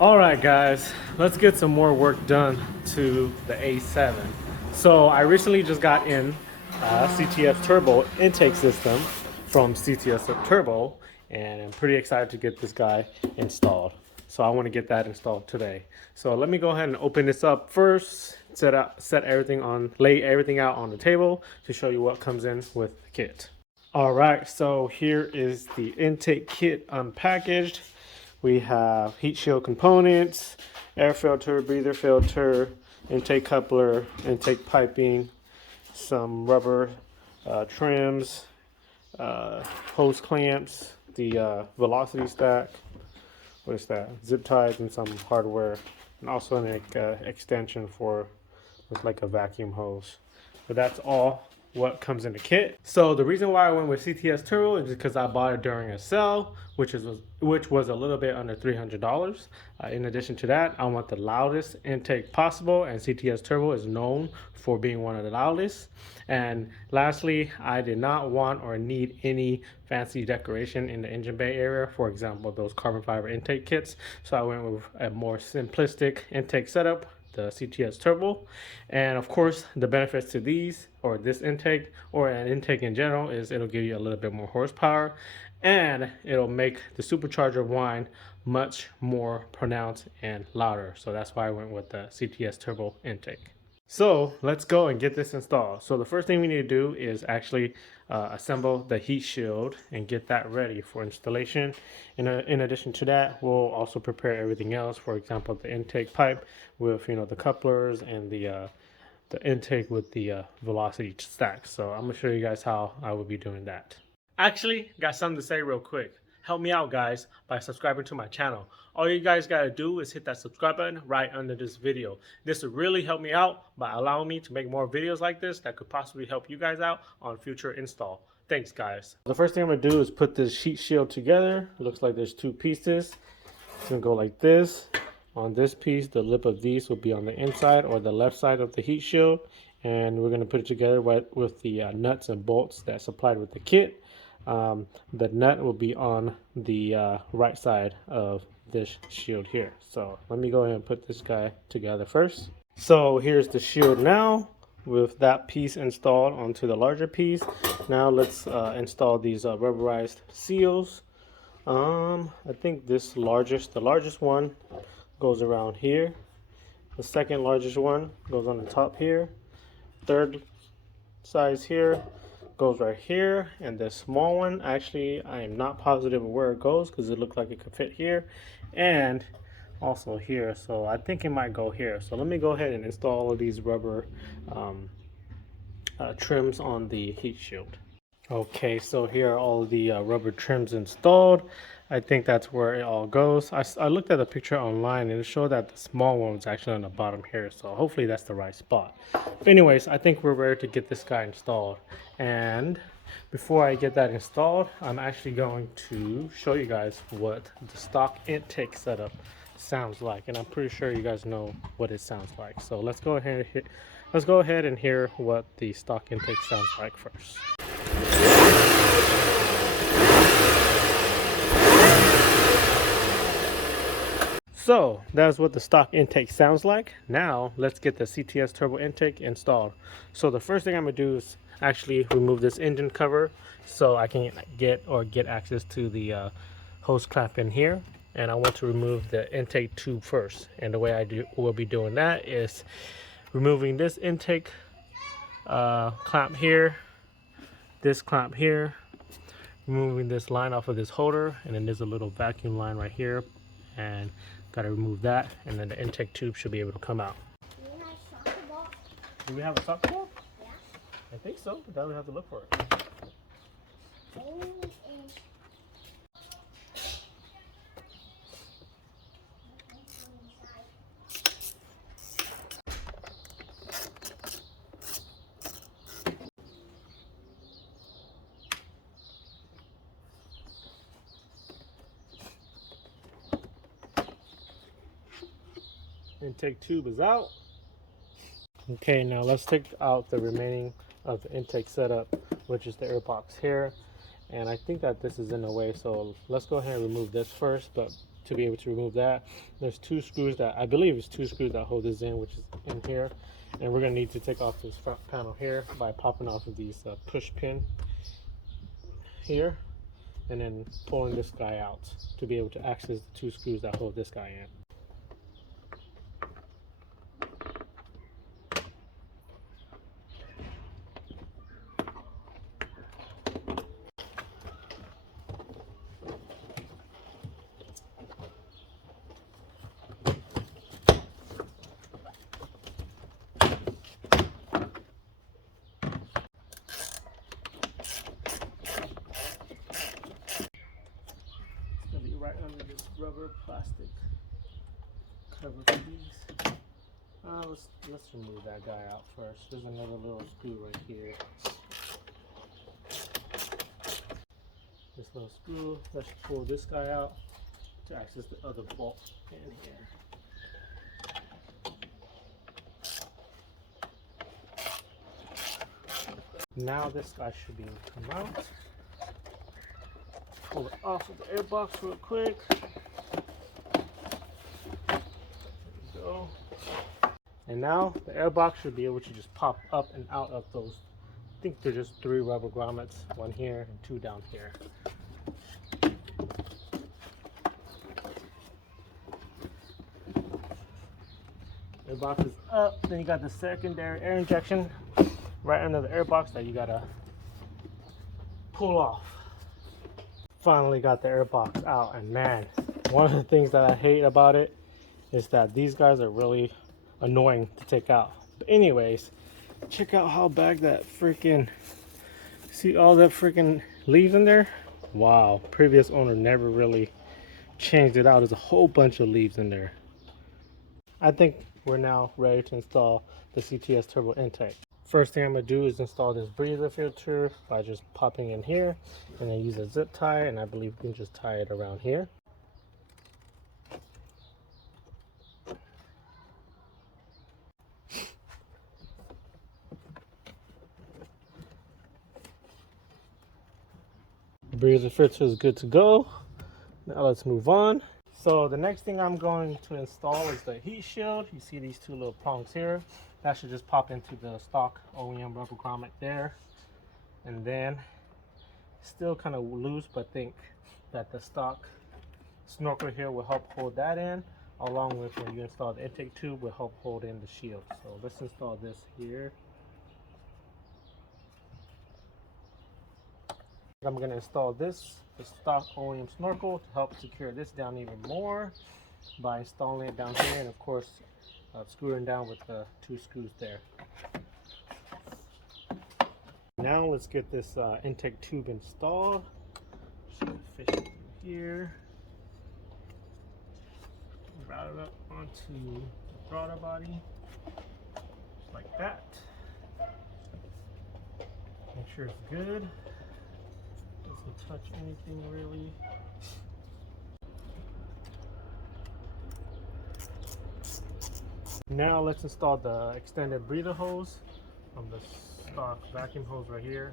Alright guys, let's get some more work done to the A7. So I recently just got in CTS Turbo intake system from CTS Turbo, and I'm pretty excited to get this guy installed. So I want to get that installed today. So let me go ahead and open this up first, set everything on, lay everything out on the table to show you what comes in with the kit. Alright, so here is the intake kit unpackaged. We have heat shield components, air filter, breather filter, intake coupler, intake piping, some rubber trims, hose clamps, the velocity stack, what is that? Zip ties and some hardware, and also an extension for looks like a vacuum hose. But that's all what comes in the kit. So the reason why I went with CTS Turbo is because I bought it during a sale, which was a little bit under $300. In addition to that, I want the loudest intake possible, and CTS Turbo is known for being one of the loudest. And lastly, I did not want or need any fancy decoration in the engine bay area, for example those carbon fiber intake kits. So I went with a more simplistic intake setup, the CTS Turbo. And of course, the benefits to these, or this intake, or an intake in general, is it'll give you a little bit more horsepower, and it'll make the supercharger whine much more pronounced and louder. So that's why I went with the CTS Turbo intake. So let's go and get this installed. So the first thing we need to do is actually assemble the heat shield and get that ready for installation. In addition to that, we'll also prepare everything else. For example, the intake pipe with the couplers, and the intake with the velocity stack. So I'm gonna show you guys how I will be doing that. Actually, got something to say real quick. Help me out, guys, by subscribing to my channel. All you guys gotta do is hit that subscribe button right under this video. This will really help me out by allowing me to make more videos like this that could possibly help you guys out on future install. Thanks, guys. The first thing I'm gonna do is put this heat shield together. It looks like there's two pieces. It's gonna go like this. On this piece, the lip of these will be on the inside or the left side of the heat shield, and we're gonna put it together with the nuts and bolts that's supplied with the kit. The nut will be on the right side of this shield here. So let me go ahead and put this guy together first. So here's the shield now with that piece installed onto the larger piece. Now let's install these rubberized seals. I think the largest one goes around here. The second largest one goes on the top here. Third size here goes right here, and the small one, actually I am not positive of where it goes because it looked like it could fit here and also here, so I think it might go here. So let me go ahead and install all of these rubber trims on the heat shield. Okay, so here are all the rubber trims installed. I think that's where it all goes. I looked at the picture online and it showed that the small one was actually on the bottom here, so hopefully that's the right spot. But anyways, I think we're ready to get this guy installed. And before I get that installed, I'm actually going to show you guys what the stock intake setup sounds like, and I'm pretty sure you guys know what it sounds like. So let's go ahead and hear what the stock intake sounds like first. So that's what the stock intake sounds like. Now let's get the CTS Turbo intake installed. So the first thing I'm gonna do is actually remove this engine cover so I can get access to the hose clamp in here. And I want to remove the intake tube first. And the way I will be doing that is removing this intake clamp here, this clamp here, removing this line off of this holder, and then there's a little vacuum line right here, and got to remove that, and then the intake tube should be able to come out. Do we have a soccer ball? Yeah. I think so, but then we have to look for it. Intake tube is out. Okay, now let's take out the remaining of the intake setup, which is the air box here. And I think that this is in the way, so let's go ahead and remove this first. But to be able to remove that. There's two screws that I believe is two screws that hold this in, which is in here, and we're gonna need to take off this front panel here by popping off of these push pin here, and then pulling this guy out to be able to access the two screws that hold this guy in. Right under this rubber plastic cover for these. Let's remove that guy out first. There's another little screw right here. This little screw. Let's pull this guy out to access the other bolt in here. Now this guy should be able to come out. Pull it off of the airbox real quick. There we go. And now the airbox should be able to just pop up and out of those. I think they're just 3 rubber grommets, 1 here and 2 down here. Airbox is up. Then you got the secondary air injection right under the airbox that you gotta pull off. Finally got the airbox out, and man, one of the things that I hate about it is that these guys are really annoying to take out. But anyways, check out how big that freaking, see all that freaking leaves in there? Wow, previous owner never really changed it out. There's a whole bunch of leaves in there. I think we're now ready to install the CTS Turbo intake. First thing I'm going to do is install this breather filter by just popping in here, and then use a zip tie, and I believe we can just tie it around here. The breather filter is good to go. Now let's move on. So the next thing I'm going to install is the heat shield. You see these 2 little prongs here. That should just pop into the stock OEM rubber grommet there. And then still kind of loose, but think that the stock snorkel here will help hold that in, along with when you install the intake tube will help hold in the shield. So let's install this here. I'm going to install this, the stock OEM snorkel, to help secure this down even more by installing it down here, and of course screwing down with the 2 screws there. Now let's get this intake tube installed. Just fish it through here. Route it up onto the throttle body, just like that. Make sure it's good. Doesn't touch anything really. Now let's install the extended breather hose from the stock vacuum hose right here.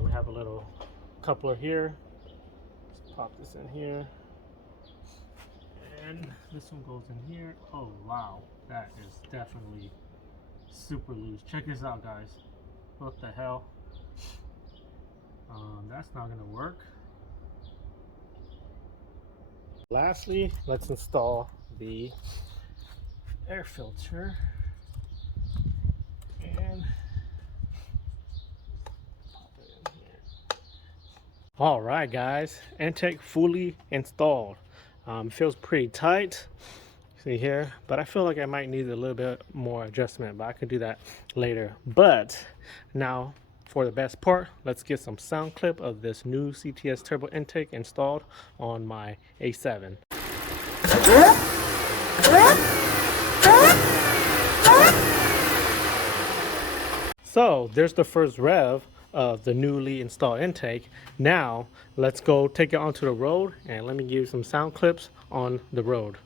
We have a little coupler here. Let's pop this in here. And this one goes in here. Oh wow, that is definitely super loose. Check this out, guys. What the hell? That's not gonna work. Lastly, let's install the air filter, and pop it in here. All right, guys, intake fully installed. Feels pretty tight, see here, but I feel like I might need a little bit more adjustment, but I can do that later. But now for the best part, let's get some sound clip of this new CTS Turbo intake installed on my A7. So there's the first rev of the newly installed intake. Now let's go take it onto the road, and let me give you some sound clips on the road.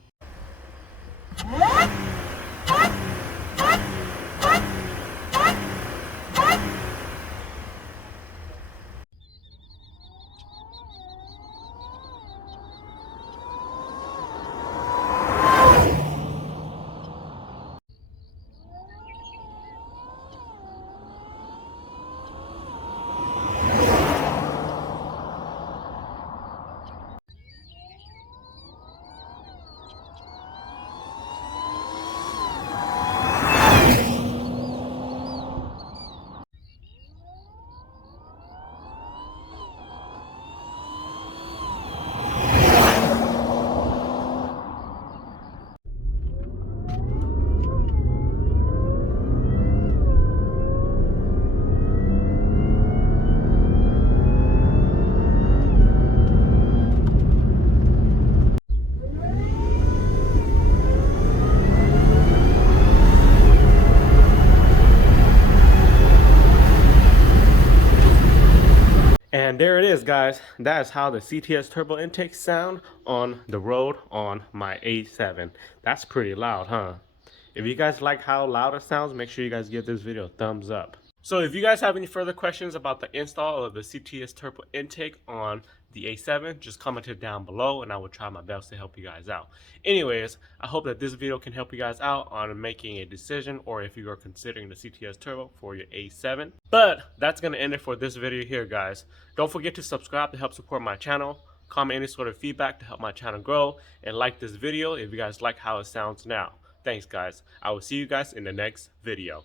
And there it is, guys. That is how the CTS Turbo intakes sound on the road on my A7. That's pretty loud, huh? If you guys like how loud it sounds, make sure you guys give this video a thumbs up. So if you guys have any further questions about the install of the CTS Turbo intake on the A7, just comment it down below and I will try my best to help you guys out. Anyways, I hope that this video can help you guys out on making a decision, or if you are considering the CTS Turbo for your A7. But that's going to end it for this video here, guys. Don't forget to subscribe to help support my channel. Comment any sort of feedback to help my channel grow, and like this video if you guys like how it sounds now. Thanks, guys. I will see you guys in the next video.